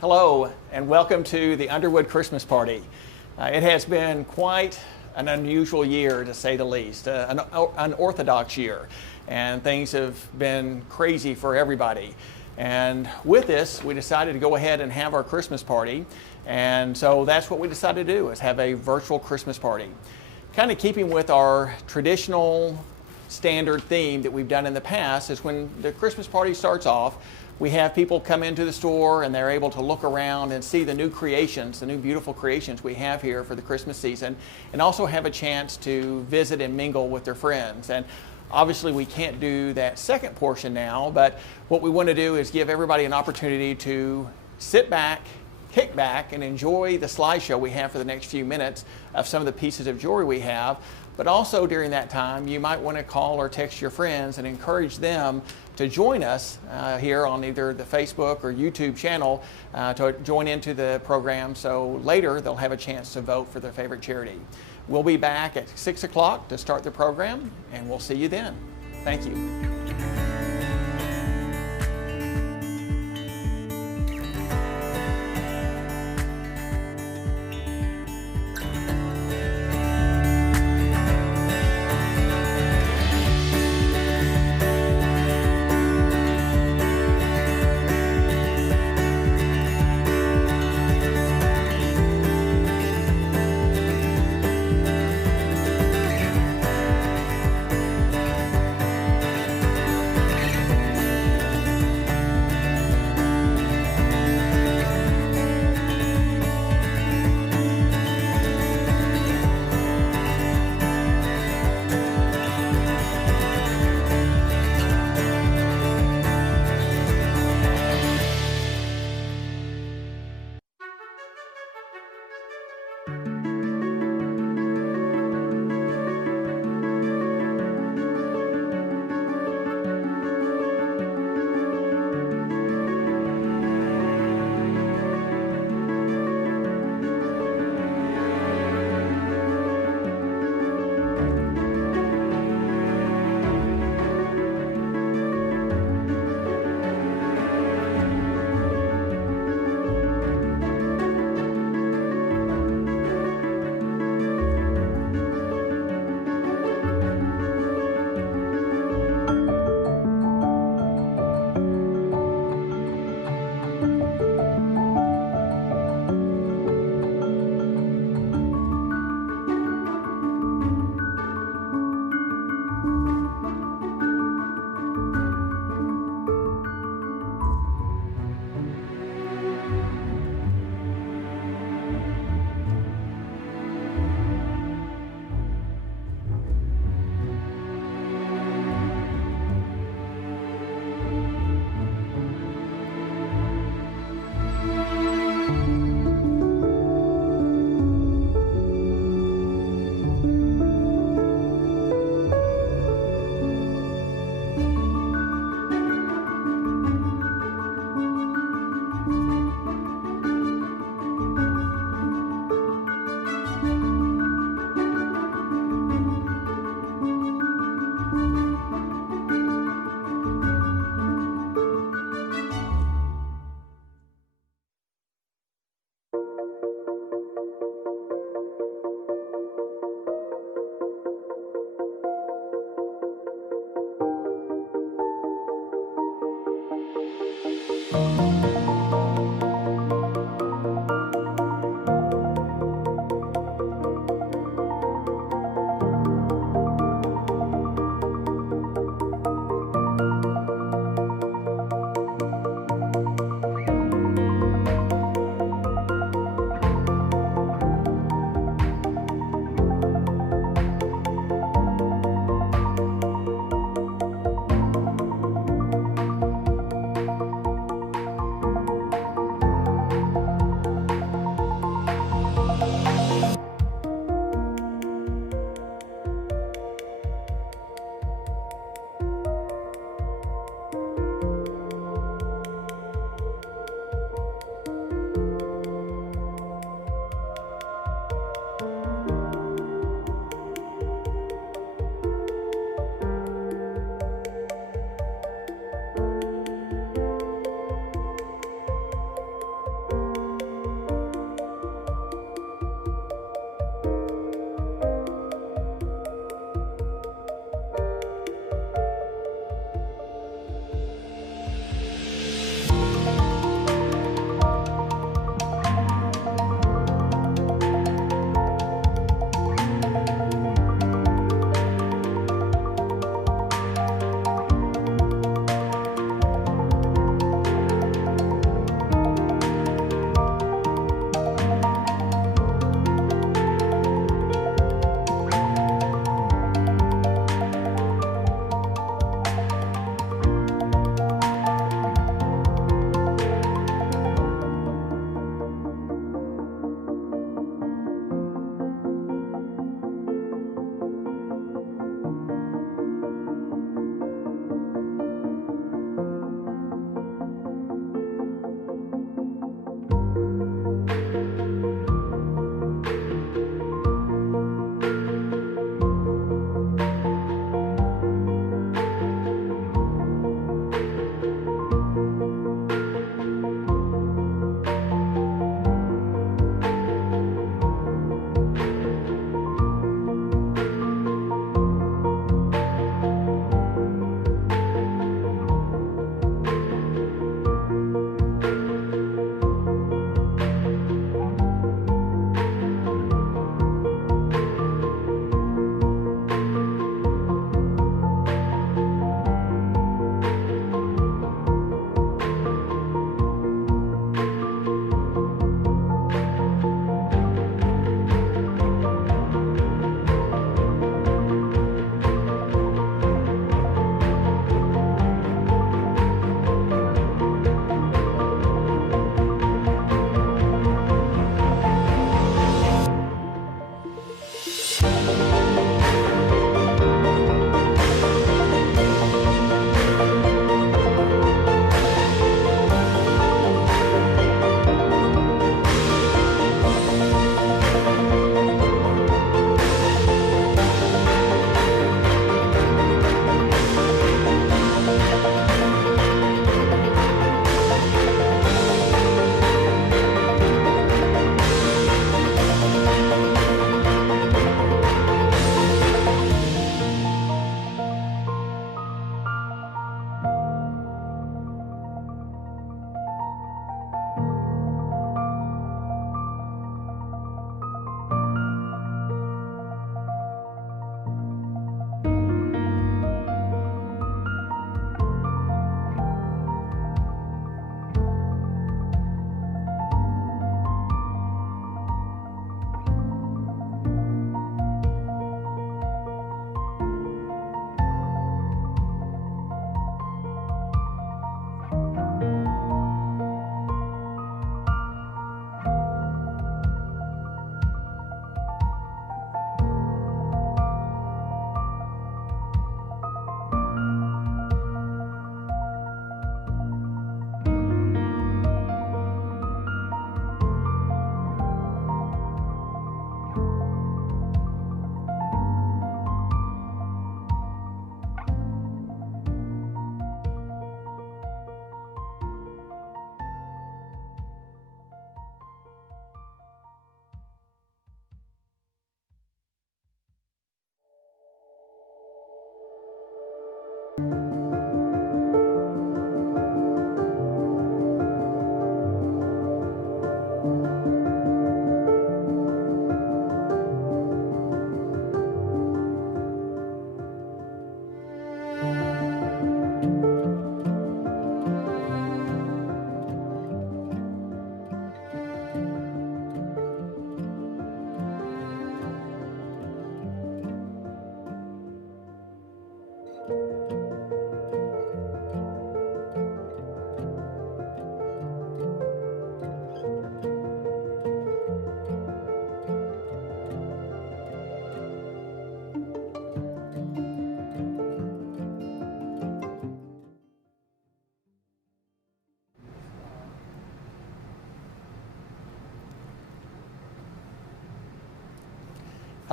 Hello, and welcome to the Underwood Christmas Party. It has been quite an unusual year, to say the least, an unorthodox year, and things have been crazy for everybody. And with this, we decided to go ahead and have our Christmas party, and so that's what we decided to do, is have a virtual Christmas party. Kind of keeping with our traditional standard theme that we've done in the past is when the Christmas party starts off, we have people come into the store and they're able to look around and see the new creations, the new beautiful creations we have here for the Christmas season, and also have a chance to visit and mingle with their friends. And obviously we can't do that second portion now, but what we want to do is give everybody an opportunity to sit back, kick back, and enjoy the slideshow we have for the next few minutes of some of the pieces of jewelry we have. But also during that time, you might want to call or text your friends and encourage them to join us here on either the Facebook or YouTube channel to join into the program, so later they'll have a chance to vote for their favorite charity. We'll be back at 6 o'clock to start the program, and we'll see you then. Thank you.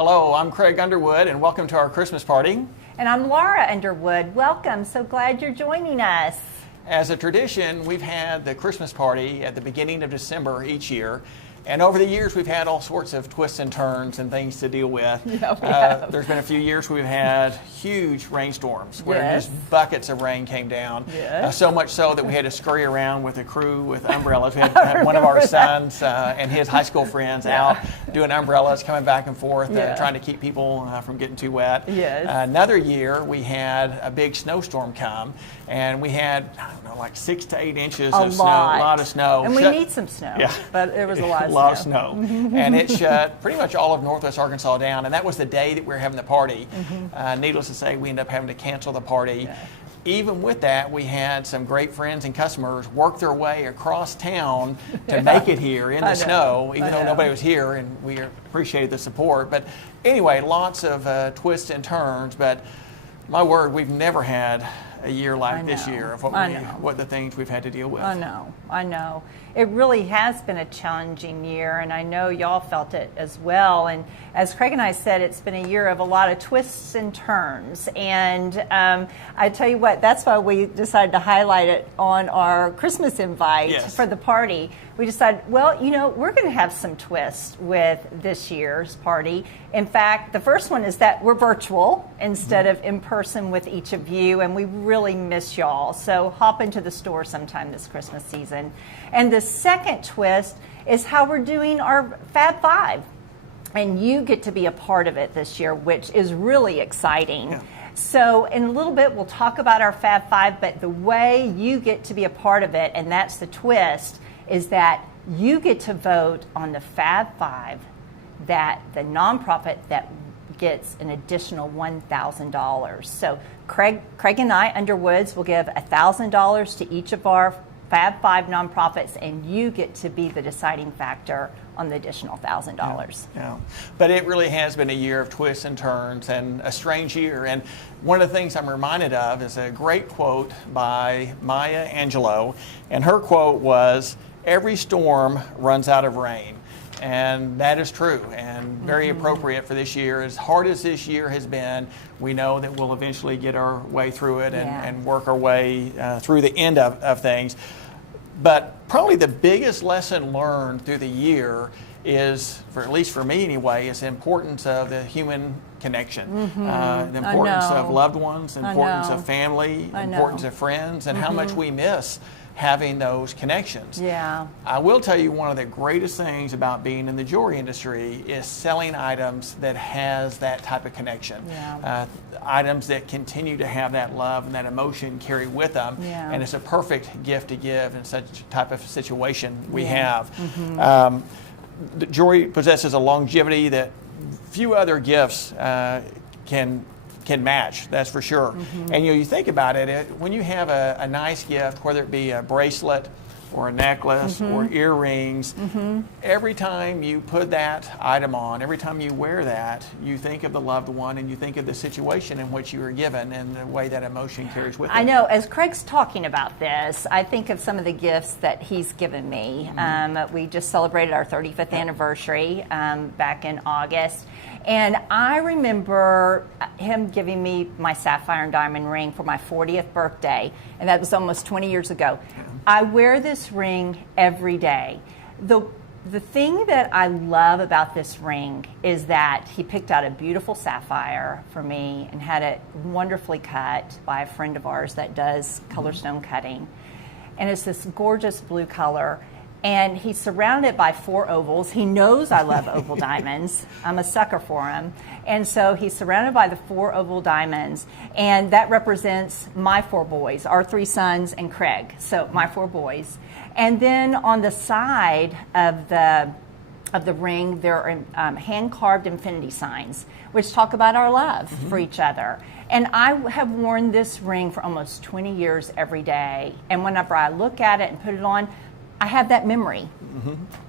Hello, I'm Craig Underwood, and welcome to our Christmas party. And I'm Laura Underwood. Welcome. So glad you're joining us. As a tradition, we've had the Christmas party at the beginning of December each year. And over the years, we've had all sorts of twists and turns and things to deal with. Yeah, there's been a few years we've had huge rainstorms where Yes. just buckets of rain came down. Yes. So much so that we had to scurry around with a crew with umbrellas. We had one of our sons and his high school friends out doing umbrellas, coming back and forth, trying to keep people from getting too wet. Yes. Another year, we had a big snowstorm come, and we had, I don't know, like 6 to 8 inches of snow, a lot of snow. And we need some snow, but there was a lot of snow. And it shut pretty much all of Northwest Arkansas down, and that was the day that we were having the party. Needless to say, we ended up having to cancel the party. Yeah. Even with that, we had some great friends and customers work their way across town to make it here in the snow, even though nobody was here, and we appreciated the support. But anyway, lots of twists and turns, but my word, we've never had a year like this year of what the things we've had to deal with. I know. It really has been a challenging year, and I know y'all felt it as well. And as Craig and I said, it's been a year of a lot of twists and turns. And I tell you what, that's why we decided to highlight it on our Christmas invite for the party. We decided, well, you know, we're going to have some twists with this year's party. In fact, the first one is that we're virtual instead of in person with each of you, and we really miss y'all. So hop into the store sometime this Christmas season. And the second twist is how we're doing our Fab Five. And you get to be a part of it this year, which is really exciting. Yeah. So in a little bit, we'll talk about our Fab Five, but the way you get to be a part of it, and that's the twist, is that you get to vote on the Fab Five, that the nonprofit that gets an additional $1,000. So Craig and I, Underwoods, will give $1,000 to each of our Fab Five nonprofits, and you get to be the deciding factor on the additional $1,000. Yeah. But it really has been a year of twists and turns and a strange year. And one of the things I'm reminded of is a great quote by Maya Angelou. And her quote was, "Every storm runs out of rain." And that is true and very appropriate for this year. As hard as this year has been, we know that we'll eventually get our way through it and work our way through the end of things. But probably the biggest lesson learned through the year is, for at least for me anyway, is the importance of the human connection, the importance of loved ones, the importance of family, the importance of friends, and how much we miss having those connections. Yeah. I will tell you, one of the greatest things about being in the jewelry industry is selling items that has that type of connection. Yeah. Items that continue to have that love and that emotion carry with them. Yeah. And it's a perfect gift to give in such a type of situation we have. The jewelry possesses a longevity that few other gifts can match, that's for sure. And you think about it, when you have a nice gift, whether it be a bracelet or a necklace or earrings, every time you put that item on, every time you wear that, you think of the loved one and you think of the situation in which you were given and the way that emotion carries with it. I know, as Craig's talking about this, I think of some of the gifts that he's given me. We just celebrated our 35th anniversary back in August. And I remember him giving me my sapphire and diamond ring for my 40th birthday, and that was almost 20 years ago. I wear this ring every day. The thing that I love about this ring is that he picked out a beautiful sapphire for me and had it wonderfully cut by a friend of ours that does color stone cutting. And it's this gorgeous blue color. And he's surrounded by 4 ovals. He knows I love oval diamonds. I'm a sucker for them. And so he's surrounded by the 4 oval diamonds. And that represents my 4 boys, our 3 sons and Craig. So my 4 boys. And then on the side of the ring, there are hand-carved infinity signs, which talk about our love for each other. And I have worn this ring for almost 20 years every day. And whenever I look at it and put it on, I have that memory.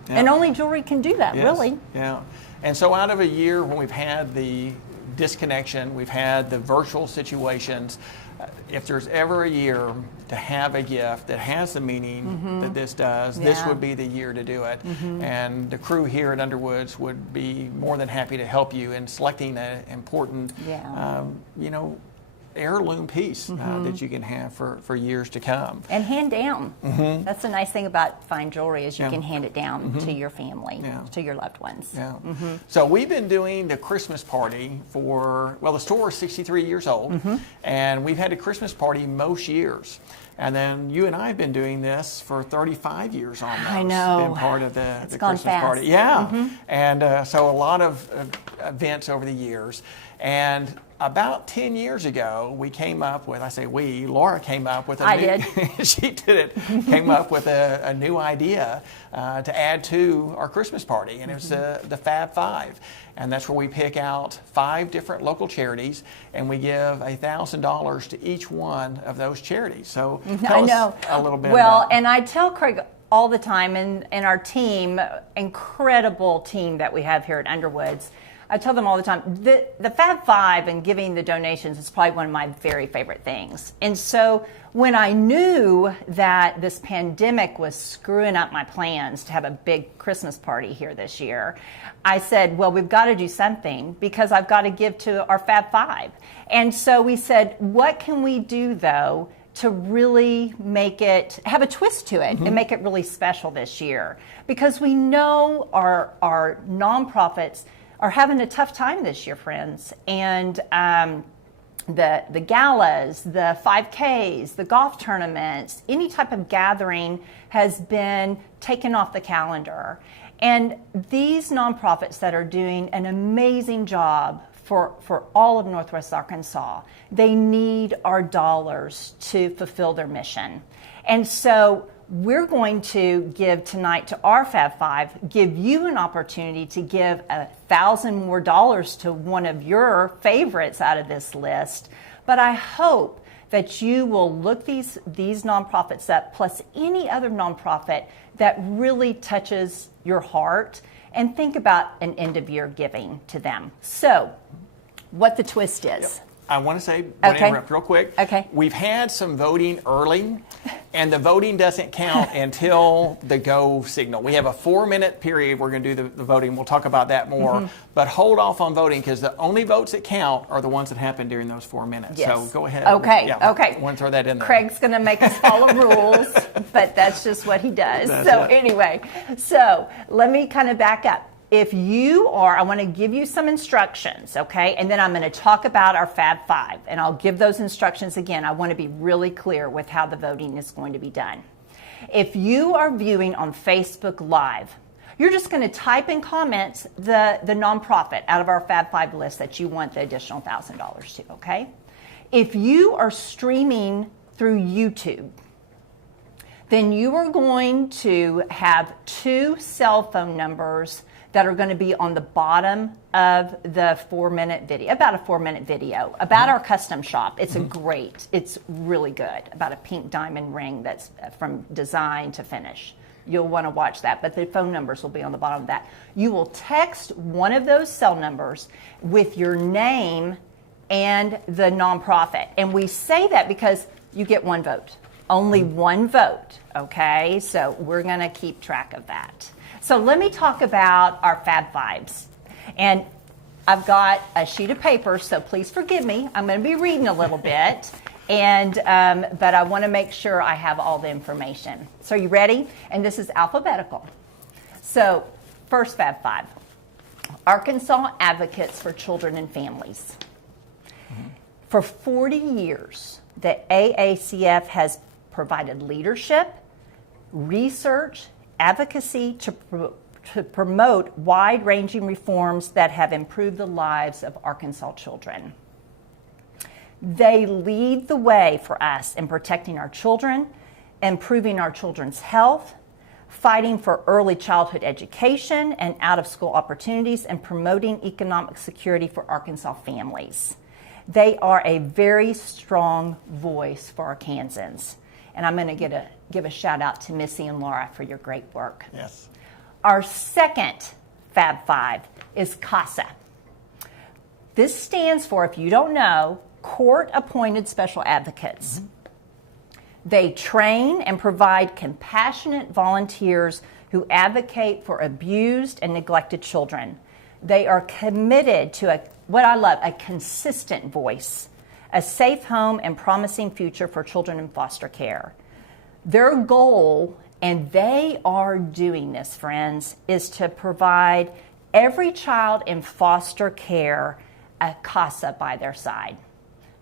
And only jewelry can do that, really. Yeah. And so out of a year when we've had the disconnection. We've had the virtual situations. If there's ever a year to have a gift that has the meaning that this does, this would be the year to do it. And the crew here at Underwoods would be more than happy to help you in selecting an important, heirloom piece that you can have for years to come. And hand down. That's the nice thing about fine jewelry is you can hand it down to your family, to your loved ones. So we've been doing the Christmas party the store is 63 years old, and we've had a Christmas party most years. And then you and I have been doing this for 35 years almost. I know. Been part of the gone Christmas fast. party. Yeah. And so a lot of events over the years. And about 10 years ago, we came up with, Laura came up with she did it, came up with a new idea to add to our Christmas party. And it was the Fab Five. And that's where we pick out 5 different local charities, and we give $1,000 to each one of those charities. So tell us a little bit about. And I tell Craig all the time, and our team, incredible team that we have here at Underwoods, I tell them all the time, the Fab Five and giving the donations is probably one of my very favorite things. And so when I knew that this pandemic was screwing up my plans to have a big Christmas party here this year, I said, well, we've got to do something because I've got to give to our Fab Five. And so we said, what can we do, though, to really have a twist to it and make it really special this year? Because we know our nonprofits are having a tough time this year, friends. And the galas, the 5Ks, the golf tournaments, any type of gathering has been taken off the calendar. And these nonprofits that are doing an amazing job for all of Northwest Arkansas, they need our dollars to fulfill their mission. And so we're going to give tonight to our Fab Five, give you an opportunity to give $1,000 more to one of your favorites out of this list. But I hope that you will look these nonprofits up, plus any other nonprofit that really touches your heart, and think about an end of year giving to them. So, what the twist is. I want to interrupt real quick. Okay. We've had some voting early, and the voting doesn't count until the go signal. We have a 4-minute period we're going to do the voting. We'll talk about that more. But hold off on voting because the only votes that count are the ones that happen during those 4 minutes. Yes. So go ahead. Okay. I want to throw that in there. Craig's going to make us follow rules, but that's just what he does. Anyway, let me kind of back up. If you are, I want to give you some instructions, okay? And then I'm going to talk about our Fab Five, and I'll give those instructions again. I want to be really clear with how the voting is going to be done. If you are viewing on Facebook Live, you're just going to type in comments the nonprofit out of our Fab Five list that you want the additional $1,000 to, okay? If you are streaming through YouTube, then you are going to have 2 cell phone numbers that are going to be on the bottom of the 4-minute video, about a 4-minute video, about our custom shop. It's it's really good, about a pink diamond ring that's from design to finish. You'll want to watch that, but the phone numbers will be on the bottom of that. You will text one of those cell numbers with your name and the nonprofit. And we say that because you get 1 vote, only 1 vote, okay? So we're going to keep track of that. So let me talk about our Fab Fives. And I've got a sheet of paper, so please forgive me. I'm going to be reading a little bit, but I want to make sure I have all the information. So are you ready? And this is alphabetical. So first Fab Five, Arkansas Advocates for Children and Families. For 40 years, the AACF has provided leadership, research, advocacy to promote wide-ranging reforms that have improved the lives of Arkansas children. They lead the way for us in protecting our children, improving our children's health, fighting for early childhood education and out-of-school opportunities, and promoting economic security for Arkansas families. They are a very strong voice for Arkansans. And I'm going to give a shout out to Missy and Laura for your great work. Yes. Our second Fab Five is CASA. This stands for, if you don't know, Court-Appointed Special Advocates. They train and provide compassionate volunteers who advocate for abused and neglected children. They are committed to what I love, a consistent voice, a safe home and promising future for children in foster care. Their goal, and they are doing this, friends, is to provide every child in foster care a CASA by their side.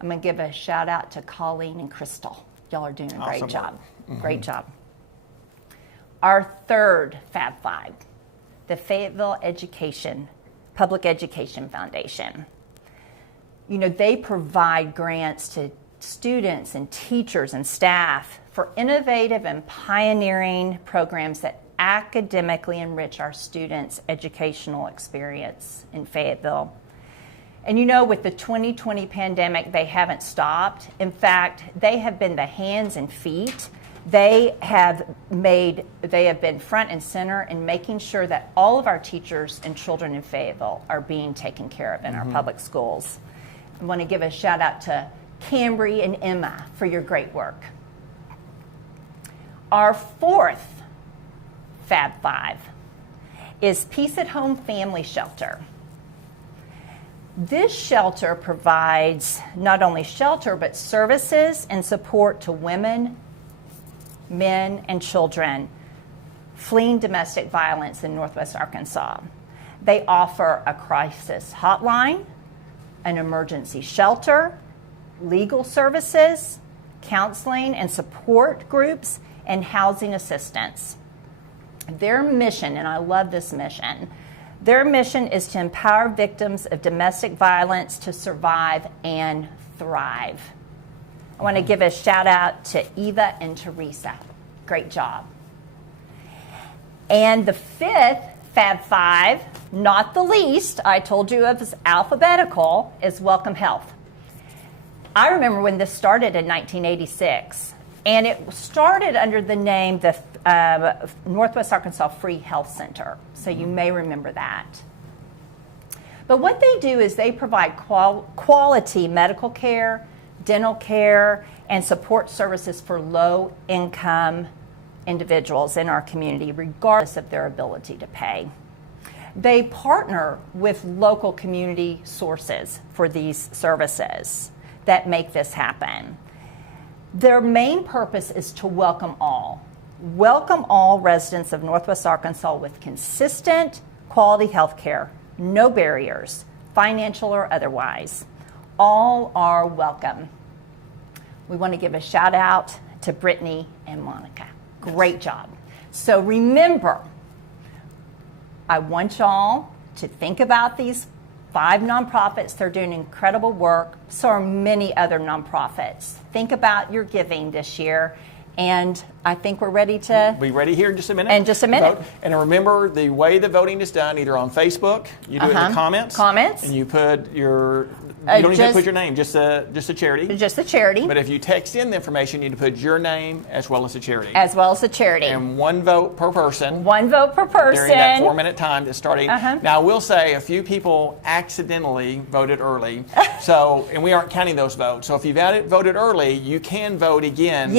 I'm going to give a shout out to Colleen and Crystal. Y'all are doing a great job. Great job. Our third Fab Five, the Fayetteville Public Education Foundation. You know, they provide grants to students and teachers and staff for innovative and pioneering programs that academically enrich our students' educational experience in Fayetteville. And you know, with the 2020 pandemic, they haven't stopped. In fact, they have been the hands and feet. They have been front and center in making sure that all of our teachers and children in Fayetteville are being taken care of in our public schools. I want to give a shout out to Cambry and Emma for your great work. Our fourth Fab Five is Peace at Home Family Shelter. This shelter provides not only shelter, but services and support to women, men, and children fleeing domestic violence in Northwest Arkansas. They offer a crisis hotline, an emergency shelter, legal services, counseling and support groups, and housing assistance. Their mission, and I love this mission, their mission is to empower victims of domestic violence to survive and thrive. I want to give a shout out to Eva and Teresa. Great job. And the fifth Fab Five, not the least, I told you it was alphabetical, is Welcome Health. I remember when this started in 1986, and it started under the name the Northwest Arkansas Free Health Center, so you may remember that. But what they do is they provide quality medical care, dental care, and support services for low-income individuals in our community, regardless of their ability to pay. They partner with local community sources for these services that make this happen. Their main purpose is to welcome all residents of Northwest Arkansas with consistent, quality health care, no barriers, financial or otherwise. All are welcome. We want to give a shout out to Brittany and Monica. Great job. So remember, I want y'all to think about these 5 nonprofits. They're doing incredible work. So are many other nonprofits. Think about your giving this year. And I think we're ready to... Be ready here in just a minute. In just a minute. Vote. And remember, the way the voting is done, either on Facebook, you do it in the comments. And you put your... You don't even put your name, just a charity. Just the charity. But if you text in the information, you need to put your name as well as the charity. As well as the charity. And 1 vote per person. 1 vote per person. During that 4-minute time that's starting. Now, I will say a few people accidentally voted early. And we aren't counting those votes. So if you've voted early, you can vote again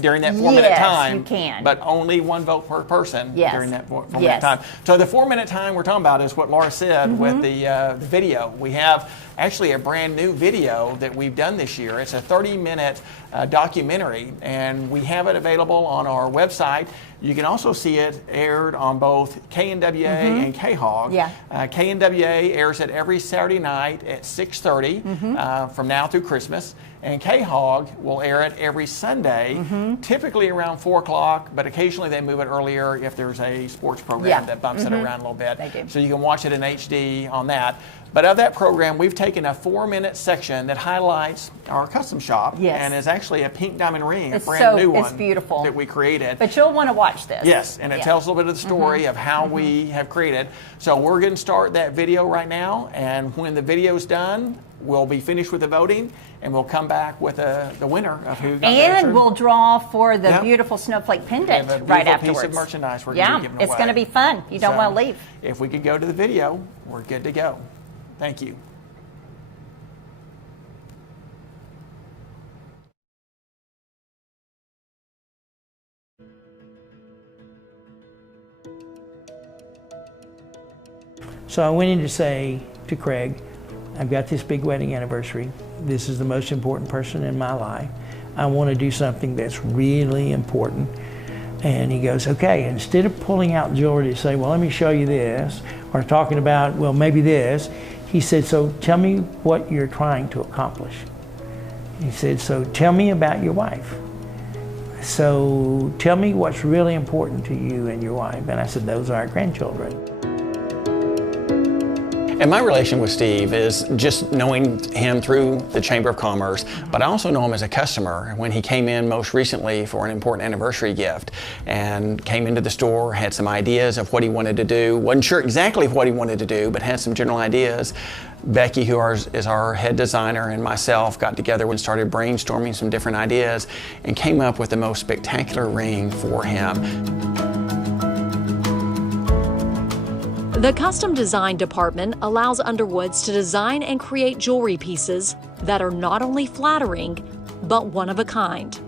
during that 4-minute time. Yes, you can. But only 1 vote per person during that 4-minute time. So the 4-minute time we're talking about is what Laura said with the video. We have actually a brand new video that we've done this year. It's a 30-minute documentary, and we have it available on our website. You can also see it aired on both KNWA and KHOG. KNWA airs it every Saturday night at 6:30 from now through Christmas. And KHOG will air it every Sunday, typically around 4 o'clock, but occasionally they move it earlier if there's a sports program that bumps it around a little bit. They do. So you can watch it in HD on that. But of that program, we've taken a 4-minute section that highlights our custom shop and is actually a pink diamond ring, a brand new one beautiful. That we created. But you'll want to watch this. Yes, and it tells a little bit of the story of how we have created. So we're going to start that video right now, and when the video's done, we'll be finished with the voting, and we'll come back with the winner of who got and we'll draw for the beautiful snowflake pendant right afterwards. Piece of merchandise we're going to be giving away. It's going to be fun. You don't want to leave. If we could go to the video, we're good to go. Thank you. So I went in to say to Craig, I've got this big wedding anniversary. This is the most important person in my life. I want to do something that's really important. And he goes, okay, instead of pulling out jewelry to say, well, let me show you this, or talking about, well, maybe this, he said, so tell me what you're trying to accomplish. He said, so tell me about your wife. So tell me what's really important to you and your wife. And I said, those are our grandchildren. And my relation with Steve is just knowing him through the Chamber of Commerce, but I also know him as a customer when he came in most recently for an important anniversary gift and came into the store, had some ideas of what he wanted to do. Wasn't sure exactly what he wanted to do, but had some general ideas. Becky, who is our head designer, and myself got together and started brainstorming some different ideas and came up with the most spectacular ring for him. The custom design department allows Underwoods to design and create jewelry pieces that are not only flattering, but one of a kind.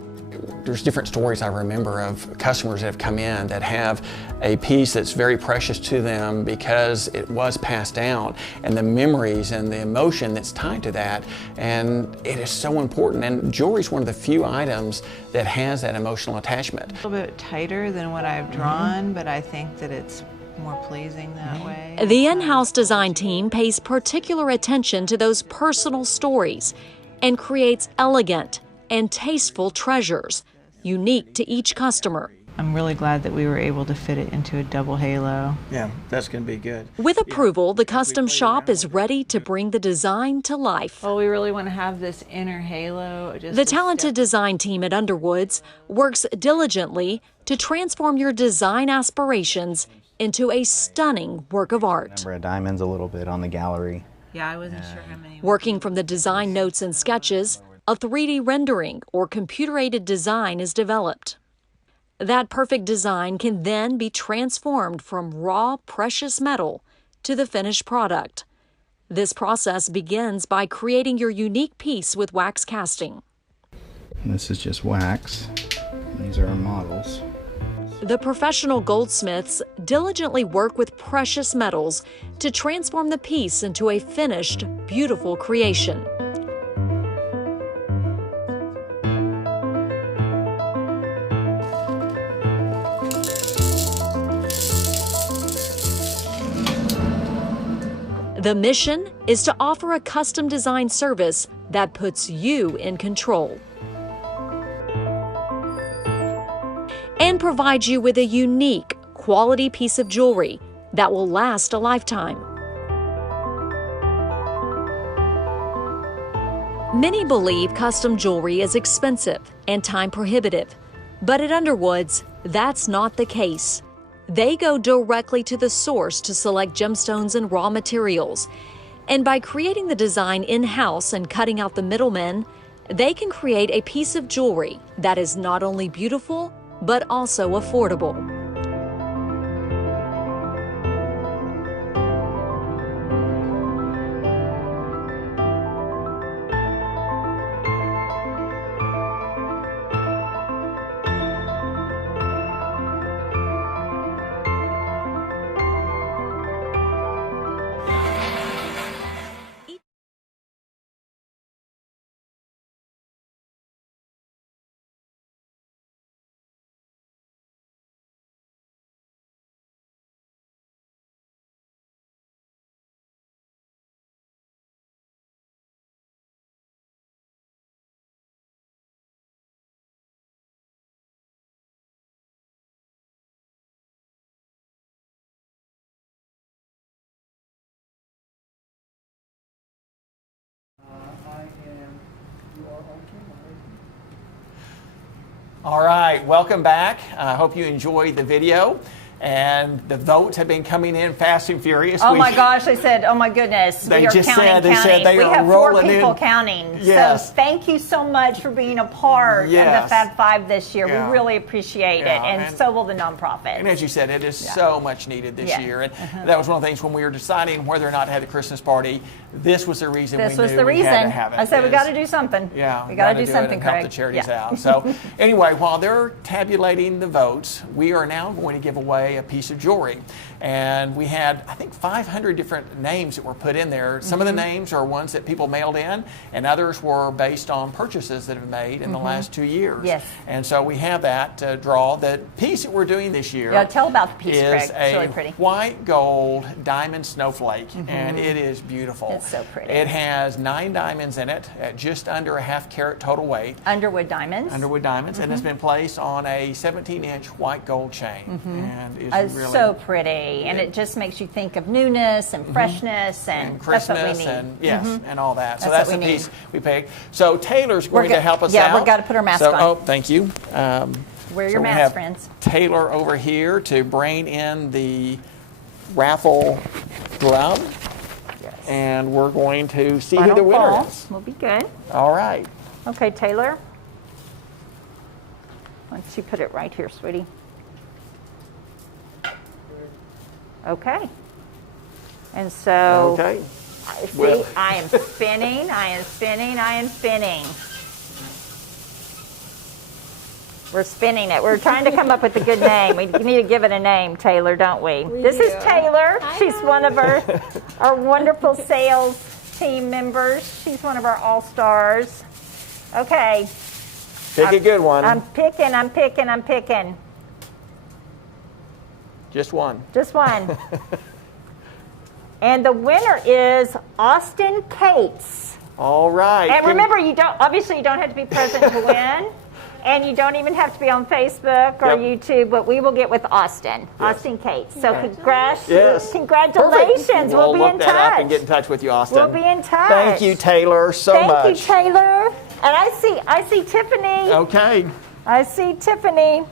There's different stories I remember of customers that have come in that have a piece that's very precious to them because it was passed down, and the memories and the emotion that's tied to that, and it is so important. And jewelry is one of the few items that has that emotional attachment. A little bit tighter than what I've drawn, but I think that it's more pleasing that way. The in-house design team pays particular attention to those personal stories and creates elegant and tasteful treasures, unique to each customer. I'm really glad that we were able to fit it into a double halo. Yeah, that's going to be good. With approval, the custom shop is ready to bring the design to life. Well, we really want to have this inner halo. The talented design team at Underwoods works diligently to transform your design aspirations into a stunning work of art. Number of diamonds a little bit on the gallery. Yeah, I wasn't sure how many. Working from the design notes and sketches, a 3D rendering or computer-aided design is developed. That perfect design can then be transformed from raw, precious metal to the finished product. This process begins by creating your unique piece with wax casting. And this is just wax. These are our models. The professional goldsmiths diligently work with precious metals to transform the piece into a finished, beautiful creation. The mission is to offer a custom design service that puts you in control and provides you with a unique, quality piece of jewelry that will last a lifetime. Many believe custom jewelry is expensive and time prohibitive, but at Underwoods, that's not the case. They go directly to the source to select gemstones and raw materials. And by creating the design in-house and cutting out the middlemen, they can create a piece of jewelry that is not only beautiful, but also affordable. All right, welcome back. I hope you enjoyed the video. And the votes have been coming in fast and furious. Oh my gosh, they said, oh my goodness, They we are just counting, said- they said they we are have 4 rolling people in. counting. Yes. So thank you so much for being a part of Yes. the Fab Five this year. Yeah. We really appreciate it, Yeah, and so will the And nonprofit. as you said, it is so much needed this Yeah. year. And that was one of the things when we were deciding whether or not to have the Christmas party, this was the reason This we was knew the we reason. had to have it. I said we is- got to do something. Yeah, we got to gotta do it something, and Craig. help the charities Yeah. out. So anyway, while they're tabulating the votes, we are now going to give away away a piece of jewelry. And we had, I think, 500 different names that were put in there. Some of the names are ones that people mailed in, and others were based on purchases that have been made in the last 2 years. Yes. And so we have that draw. The piece that we're doing this year Yeah, tell about the piece, Craig. is It's really a pretty. white gold diamond snowflake, and it is beautiful. It's so pretty. It has 9 diamonds in it at just under a ½ carat total weight. Underwood diamonds. Underwood diamonds, and it's been placed on a 17-inch white gold chain, and It's really so pretty, and it just makes you think of newness and freshness, and that's what we Christmas need. and yes, and all that. So That's that's what the we piece we picked. So Taylor's going to help us out. Yeah, we've got to put our mask on. Oh, thank you. Wear So your we mask, have friends. Taylor over here to bring in the Raffle drum, and we're going to see who the winner is. We'll be good. All right. Okay, Taylor. Why don't you put it right here, sweetie? Okay. And so, Okay. see, Well- I am spinning, I am spinning, I am spinning. We're spinning it. We're trying to come up with a good name. We need to give it a name, Taylor, don't we? This is Taylor. She's one of our wonderful sales team members. She's one of our all-stars. Okay. Pick a good one. I'm picking. Just one. Just one. And the winner is Austin Cates. All right. And remember, you don't have to be present to win. And you don't even have to be on Facebook or Yep. YouTube, but we will get with Austin Cates. So congratulations. Yes. Congratulations. Perfect. We'll be look in that up touch. and get in touch with you, Austin. We'll be in touch. Thank you, Taylor, so much. Thank you, Taylor. And I see Tiffany. Okay. I see Tiffany.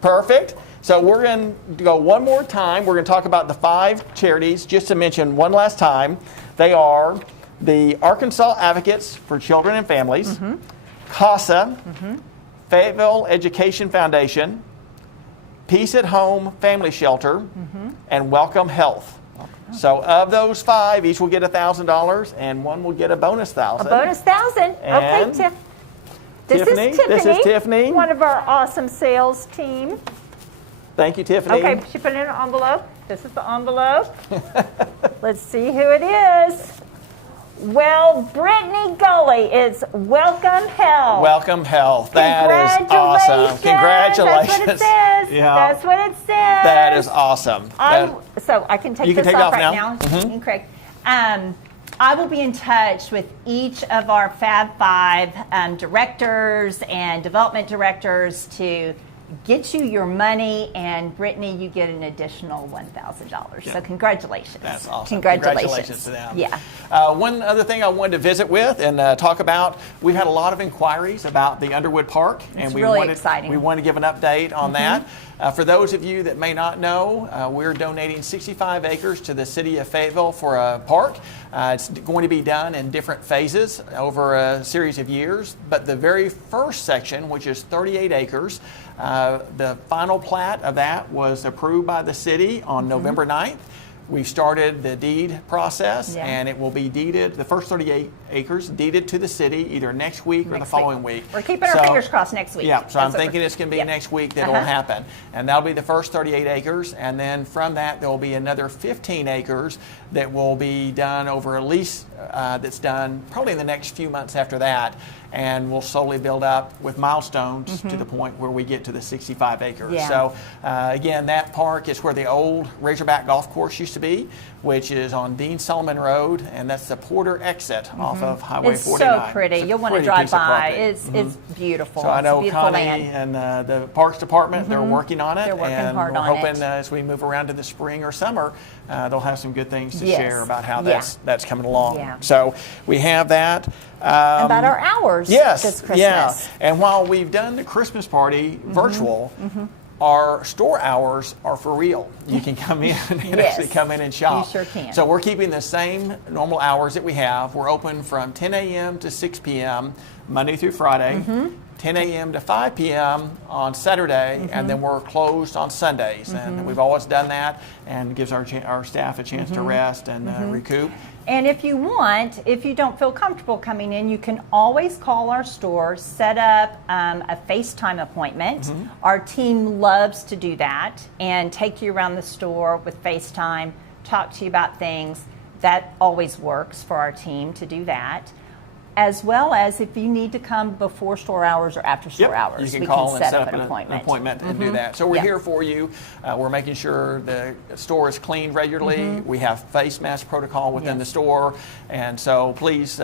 Perfect. So we're going to go one more time. We're going to talk about the 5 charities, just to mention one last time. They are the Arkansas Advocates for Children and Families, CASA, Fayetteville Education Foundation, Peace at Home Family Shelter, and Welcome Health. So of those 5, each will get $1,000, and one will get a bonus $1,000. A bonus $1,000. And Okay, This is Tiffany. One of our awesome sales team. Thank you, Tiffany. Okay, she put it in an envelope. This is the envelope. Let's see who it is. Well, Brittany Gully is Welcome Health. Welcome Health. That is awesome. Congratulations. That's what it says. Yeah. That's what it says. That is awesome. So I can take You can this take it off off right now. now. And Craig. I will be in touch with each of our Fab Five directors and development directors to get you your money, and Brittany, you get an additional $1,000. So congratulations. That's awesome. Congratulations To them. Yeah. One other thing I wanted to visit with and talk about, we've had a lot of inquiries about the Underwood Park. It's really exciting. We want to give an update on that. For those of you that may not know, we're donating 65 acres to the city of Fayetteville for a park. It's going to be done in different phases over a series of years, but the very first section, which is 38 acres, the final plat of that was approved by the city on November 9th. We've started the deed process, and it will be deeded, the first 38 acres, deeded to the city either next week or the following week. We're keeping our fingers crossed next week. Yeah, so I'm thinking it's going to be next week that will happen. And that'll be the first 38 acres, and then from that there will be another 15 acres that will be done over a lease that's done probably in the next few months after that. And we'll slowly build up with milestones to the point where we get to the 65 acres. Yeah. So again, that park is where the old Razorback Golf Course used to be, which is on Dean Solomon Road, and that's the Porter exit off of Highway 49. It's so pretty. It's a You'll want to pretty drive piece of by. property. It's beautiful. So I know it's a beautiful Connie land. and the Parks Department, they're working on it. They're working and hard we're on hoping it. As we move around to the spring or summer, they'll have some good things to Yes. share about how Yeah. that's coming along. Yeah. So we have that. About our hours Yes, this Christmas. yeah. And while we've done the Christmas party virtual, our store hours are for real. You can come in and Yes. actually come in and shop. You sure can. So we're keeping the same normal hours that we have. We're open from 10 a.m. to 6 p.m. Monday through Friday. 10 a.m. to 5 p.m. on Saturday, and then we're closed on Sundays. And we've always done that, and it gives our staff a chance to rest and recoup. And if you want, if you don't feel comfortable coming in, you can always call our store, set up a FaceTime appointment. Our team loves to do that and take you around the store with FaceTime, talk to you about things. That always works for our team to do that. As well as if you need to come before store hours or after store hours, you can call and set up an appointment. And do that. So we're here for you. We're making sure the store is cleaned regularly. We have face mask protocol within the store, and so please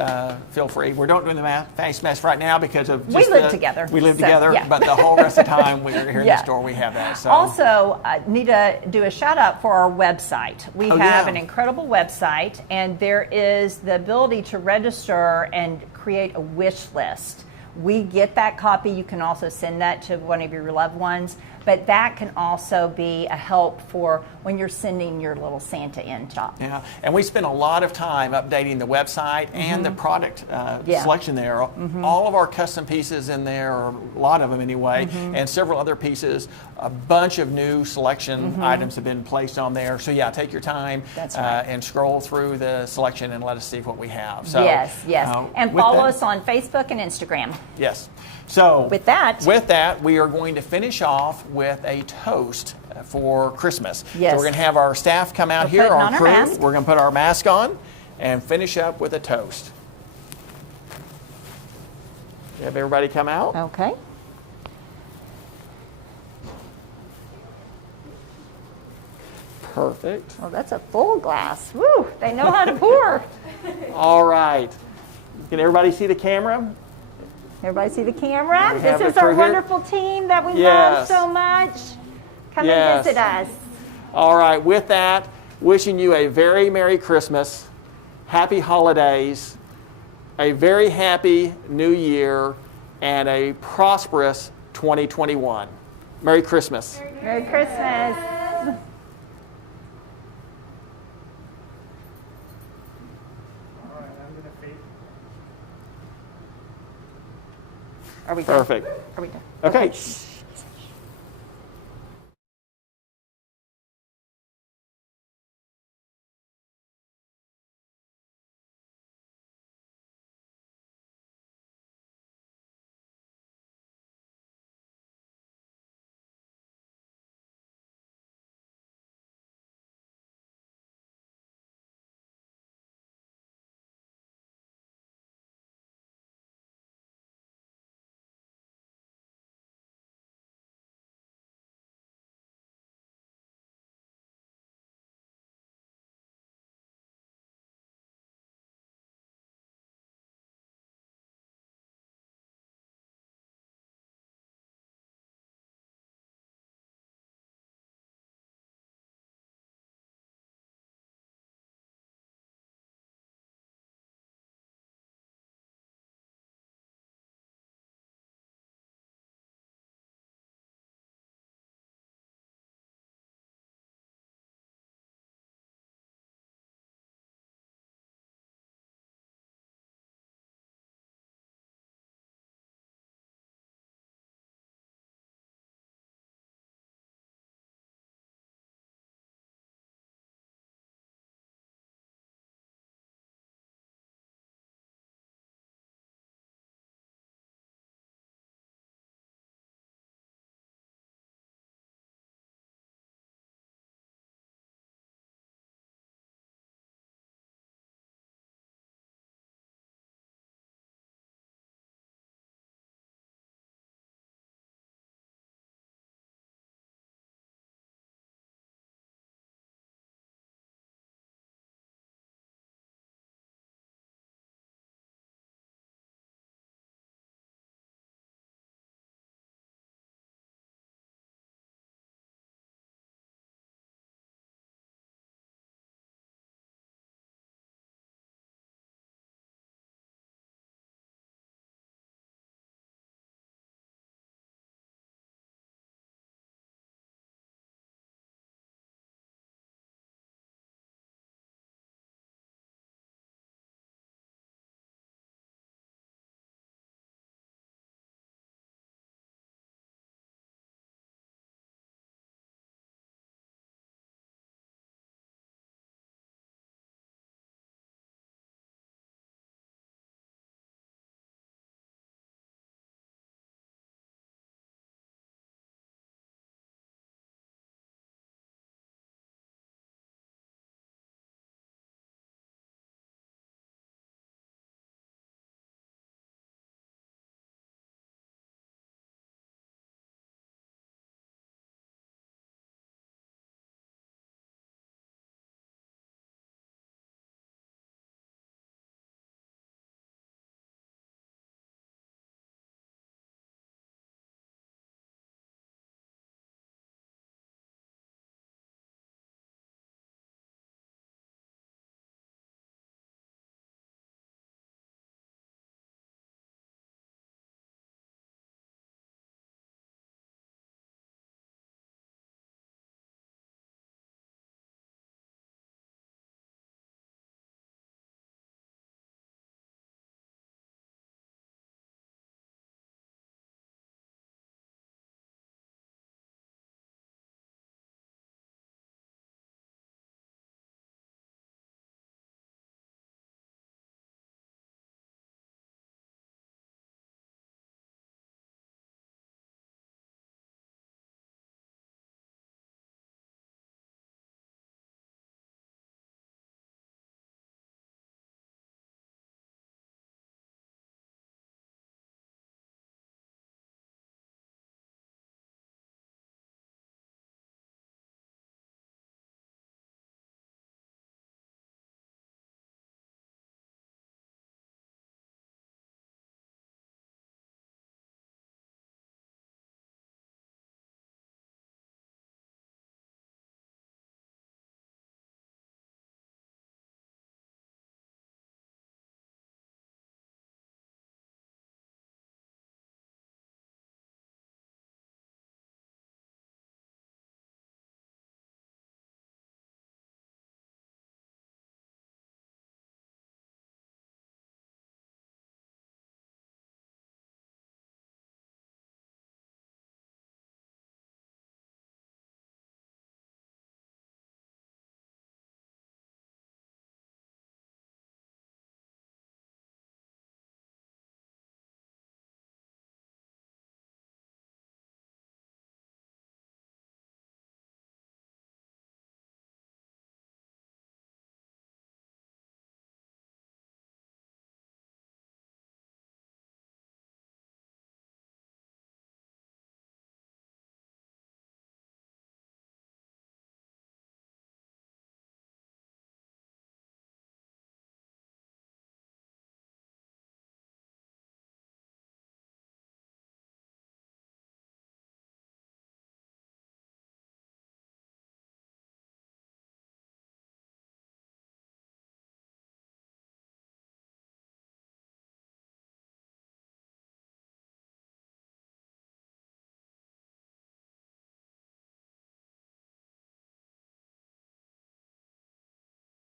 feel free. We're not doing the face mask right now because of just we live together. We live So, together, yeah. but the whole rest of the time we're here in the store. We have that. So also, need to do a shout out for our website. We have an incredible website, and there is the ability to register and create a wish list. We get that copy. You can also send that to one of your loved ones, but that can also be a help for when you're sending your little Santa in shop. Yeah, and we spend a lot of time updating the website and the product selection there. All of our custom pieces in there, or a lot of them anyway, and several other pieces. A bunch of new selection items have been placed on there. So yeah, take your time and scroll through the selection and let us see what we have. So, yes. And follow us on Facebook and Instagram. Yes. So with that, we are going to finish off with a toast for Christmas. Yes. So we're going to have our staff come out here, our crew. We're going to put our mask on and finish up with a toast. You have everybody come out? Okay. Perfect. Well, that's a full glass. Woo! They know how to pour. All right. Can everybody see the camera? Everybody see the camera? We This have is the our crew here. wonderful team that we love so much. Come and visit us. All right. With that, wishing you a very Merry Christmas, Happy Holidays, a very happy New Year, and a prosperous 2021. Merry Christmas. Merry Christmas. Are we done? Perfect. Are we done? Okay.